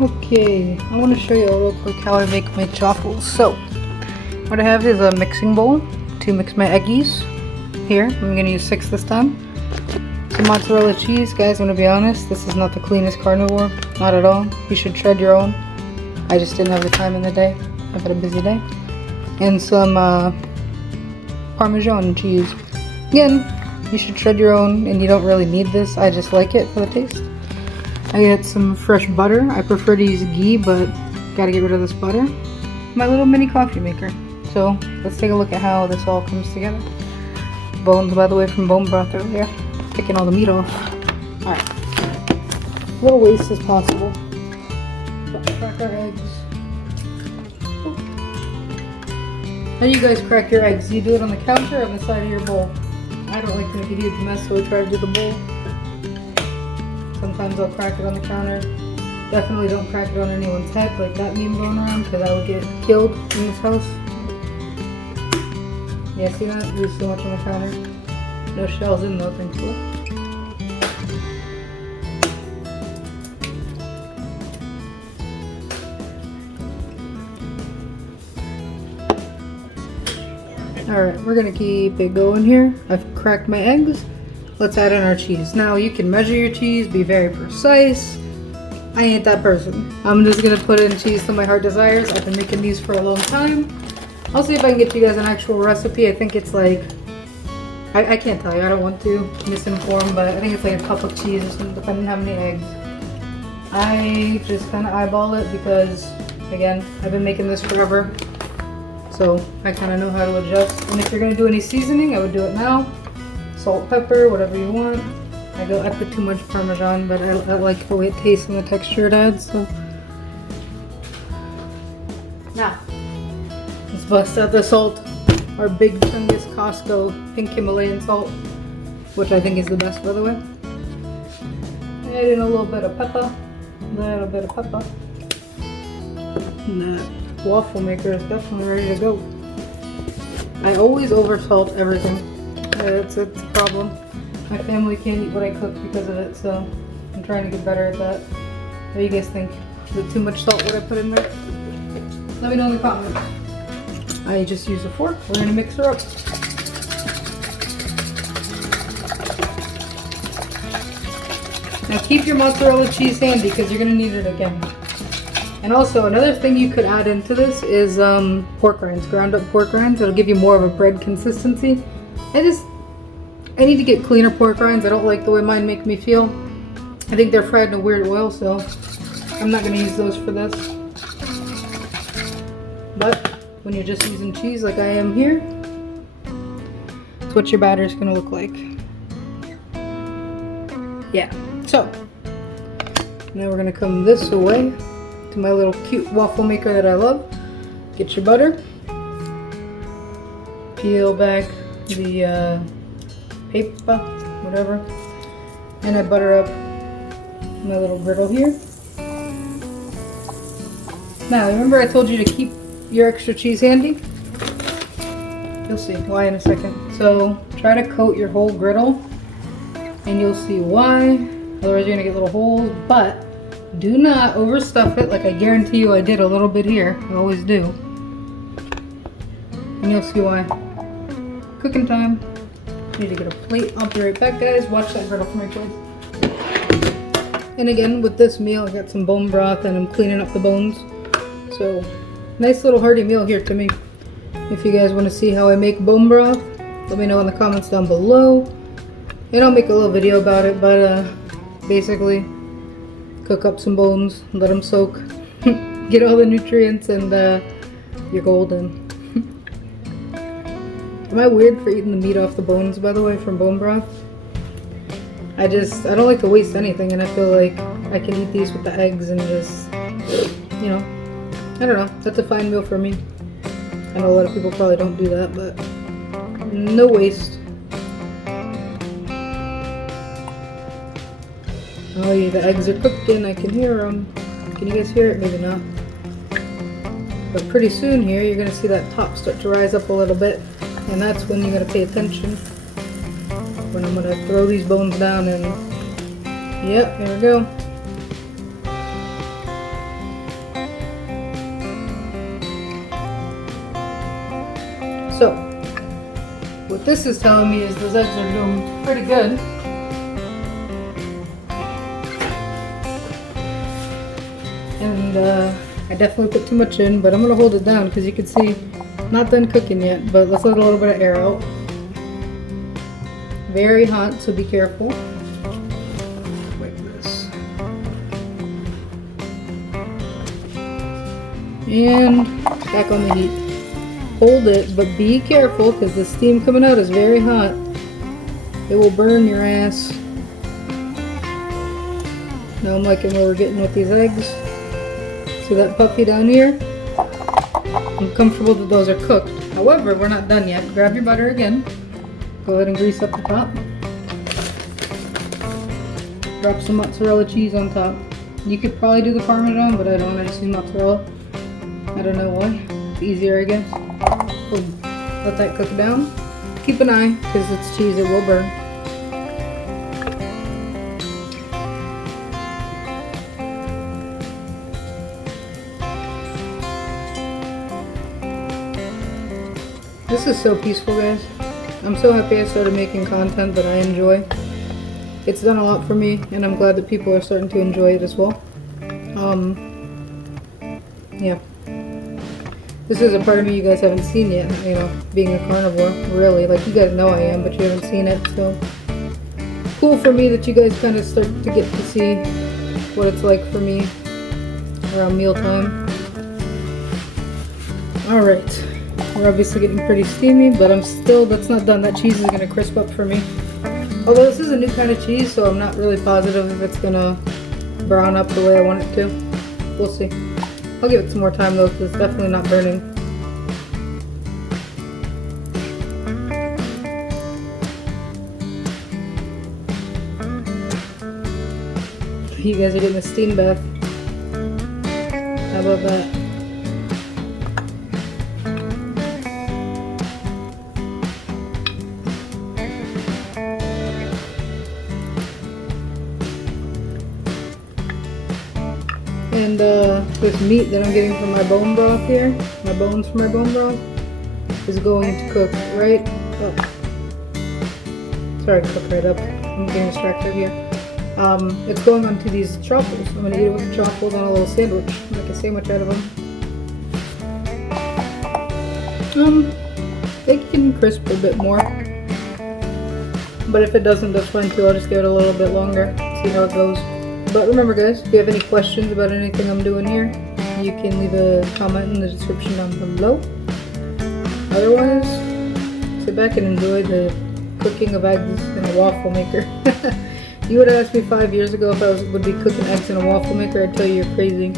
Okay, I want to show you real quick how I make my chaffles. So, what I have is a mixing bowl to mix my eggies. Here, I'm going to use 6 this time. Some mozzarella cheese. Guys, I'm going to be honest, this is not the cleanest carnivore. Not at all. You should shred your own. I just didn't have the time in the day. I've had a busy day. And some Parmesan cheese. Again, you should shred your own, and you don't really need this. I just like it for the taste. I get some fresh butter. I prefer to use ghee, but gotta get rid of this butter. My little mini coffee maker. So let's take a look at how this all comes together. Bones, by the way, from bone broth earlier. Picking all the meat off. Alright. Little waste as possible. Crack our eggs. How do you guys crack your eggs? Do you do it on the counter or on the side of your bowl? I don't like to make a huge mess, so I try to do the bowl. Sometimes I'll crack it on the counter. Definitely don't crack it on anyone's head like that meme going around, because I would get killed in this house. Yeah, see that? There's so much on the counter. No shells in though, thankfully. Alright, we're gonna keep it going here. I've cracked my eggs. Let's add in our cheese. Now you can measure your cheese, be very precise. I ain't that person. I'm just gonna put in cheese to my heart desires. I've been making these for a long time. I'll see if I can get you guys an actual recipe. I think it's like, I can't tell you, I don't want to misinform, but I think it's like a cup of cheese or something, depending on how many eggs. I just kind of eyeball it because, again, I've been making this forever. So I kind of know how to adjust. And if you're gonna do any seasoning, I would do it now. Salt, pepper, whatever you want. I put too much Parmesan, but I like the way it tastes and the texture it adds. So now let's bust out the salt. Our big Chungus Costco pink Himalayan salt, which I think is the best, by the way. Add in a little bit of pepper. And that waffle maker is definitely ready to go. I always over salt everything. It's a problem. My family can't eat what I cook because of it, so I'm trying to get better at that. What do you guys think? Is it too much salt what I put in there? Let me know in the comments. I just use a fork. We're gonna mix her up. Now keep your mozzarella cheese handy because you're gonna need it again. And also another thing you could add into this is pork rinds, ground up pork rinds. It'll give you more of a bread consistency. I need to get cleaner pork rinds. I don't like the way mine make me feel. I think they're fried in a weird oil, so I'm not gonna use those for this. But when you're just using cheese like I am here, that's what your batter is gonna look like. Yeah, so now we're gonna come this way to my little cute waffle maker that I love. Get your butter, peel back the paper, whatever, and I butter up my little griddle here. Now remember I told you to keep your extra cheese handy? You'll see why in a second. So try to coat your whole griddle and you'll see why. Otherwise you're gonna get little holes, but do not overstuff it like I guarantee you I did a little bit here. I always do. And you'll see why. Cooking time. Need to get a plate. I'll be right back, guys. Watch that griddle for me, please. And again, with this meal, I got some bone broth and I'm cleaning up the bones. So, nice little hearty meal here to me. If you guys want to see how I make bone broth, let me know in the comments down below. And I'll make a little video about it, but basically, cook up some bones, let them soak, get all the nutrients, and you're golden. Am I weird for eating the meat off the bones, by the way, from bone broth? I don't like to waste anything, and I feel like I can eat these with the eggs and just, you know, I don't know. That's a fine meal for me. I know a lot of people probably don't do that, but no waste. Oh yeah, the eggs are cooking. I can hear them. Can you guys hear it? Maybe not. But pretty soon here, you're going to see that top start to rise up a little bit. And that's when you gotta pay attention. When I'm gonna throw these bones down and, yep, there we go. So, what this is telling me is those eggs are doing pretty good. And I definitely put too much in, but I'm gonna hold it down because you can see, not done cooking yet, but let's let a little bit of air out. Very hot, so be careful. Like this. And back on the heat. Hold it, but be careful because the steam coming out is very hot. It will burn your ass. Now I'm liking where we're getting with these eggs. See that puppy down here? I'm comfortable that those are cooked. However, we're not done yet. Grab your butter again. Go ahead and grease up the top. Drop some mozzarella cheese on top. You could probably do the Parmesan, but I don't. I just use mozzarella. I don't know why. It's easier, I guess. Boom. Let that cook down. Keep an eye, because it's cheese, it will burn. This is so peaceful, guys. I'm so happy I started making content that I enjoy. It's done a lot for me, and I'm glad that people are starting to enjoy it as well. Yeah. This is a part of me you guys haven't seen yet, you know, being a carnivore, really. Like, you guys know I am, but you haven't seen it, so. Cool for me that you guys kind of start to get to see what it's like for me around mealtime. Alright. We're obviously getting pretty steamy, but that's not done. That cheese is going to crisp up for me. Although this is a new kind of cheese, so I'm not really positive if it's going to brown up the way I want it to. We'll see. I'll give it some more time though, because it's definitely not burning. You guys are getting a steam bath. How about that? And this meat that I'm getting from my bone broth here, my bones from my bone broth, is going to cook right up. Sorry, cook right up. I'm getting distracted here. It's going onto these chaffles. I'm going to eat it with the chaffles on a little sandwich. Make a sandwich out of them. They can crisp a bit more. But if it doesn't, that's fine too. I'll just give it a little bit longer. See how it goes. But remember, guys, if you have any questions about anything I'm doing here, you can leave a comment in the description down below. Otherwise, sit back and enjoy the cooking of eggs in a waffle maker. You would have asked me 5 years ago if I would be cooking eggs in a waffle maker, I'd tell you you're crazy.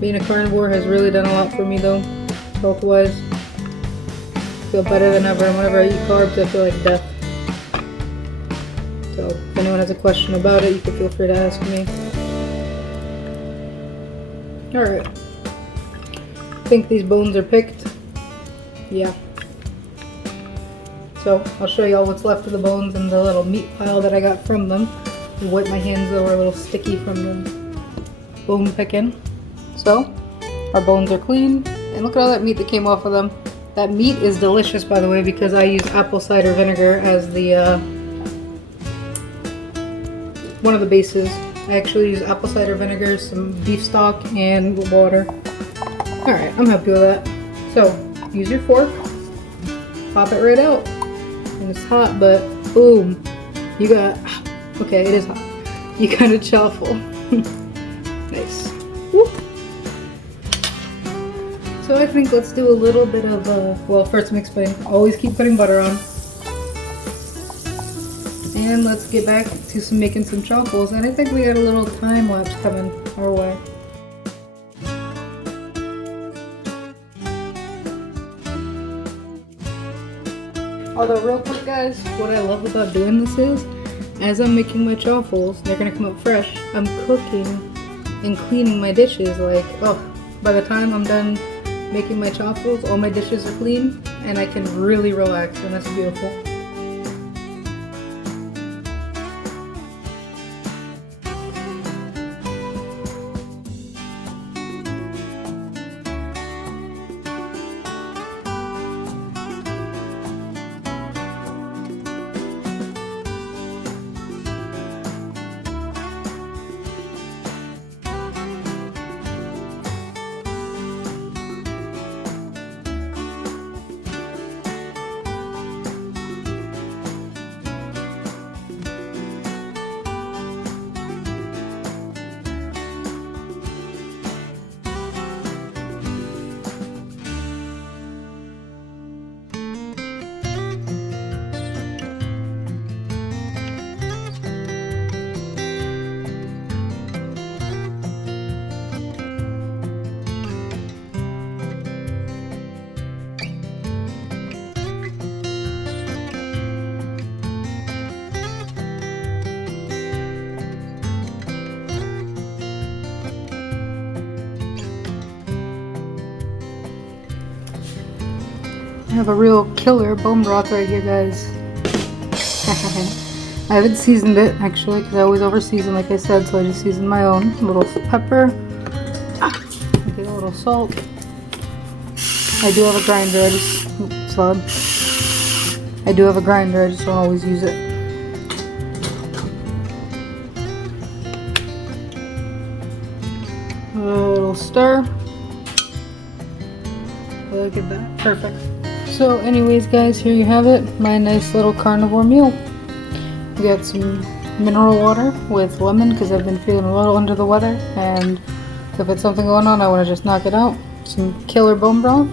Being a carnivore has really done a lot for me though, health-wise. I feel better than ever, and whenever I eat carbs, I feel like death. So if anyone has a question about it, you can feel free to ask me. Alright. I think these bones are picked. Yeah. So I'll show you all what's left of the bones and the little meat pile that I got from them. I wipe my hands, though, were a little sticky from the bone picking. So our bones are clean, and look at all that meat that came off of them. That meat is delicious, by the way, because I use apple cider vinegar as the one of the bases. I actually use apple cider vinegar, some beef stock, and water. Alright, I'm happy with that. So, use your fork, pop it right out. And it's hot, but boom, you got, okay, it is hot. You got a chaffle. Nice. Woo. So I think let's do a little bit of, well, first I'm explaining, always keep putting butter on. And let's get back to making some chaffles, and I think we got a little time lapse coming our way. Although real quick, guys, what I love about doing this is, as I'm making my chaffles, they're gonna come up fresh, I'm cooking and cleaning my dishes. Like, oh, by the time I'm done making my chaffles, all my dishes are clean, and I can really relax, and that's beautiful. I have a real killer bone broth right here, guys. I haven't seasoned it actually because I always over season, like I said, so I just seasoned my own. A little pepper, okay, a little salt. I do have a grinder, oops, loud. I do have a grinder, I just don't always use it. A little stir. Look at that, perfect. So anyways guys, here you have it, my nice little carnivore meal. We got some mineral water with lemon because I've been feeling a little under the weather, and if it's something going on I want to just knock it out. Some killer bone broth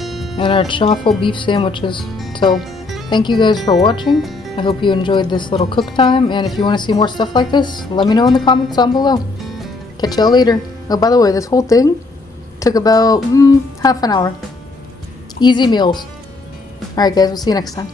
and our chaffle beef sandwiches. So thank you guys for watching. I hope you enjoyed this little cook time, and if you want to see more stuff like this, let me know in the comments down below. Catch y'all later. Oh, by the way, this whole thing took about half an hour. Easy meals. Alright guys, we'll see you next time.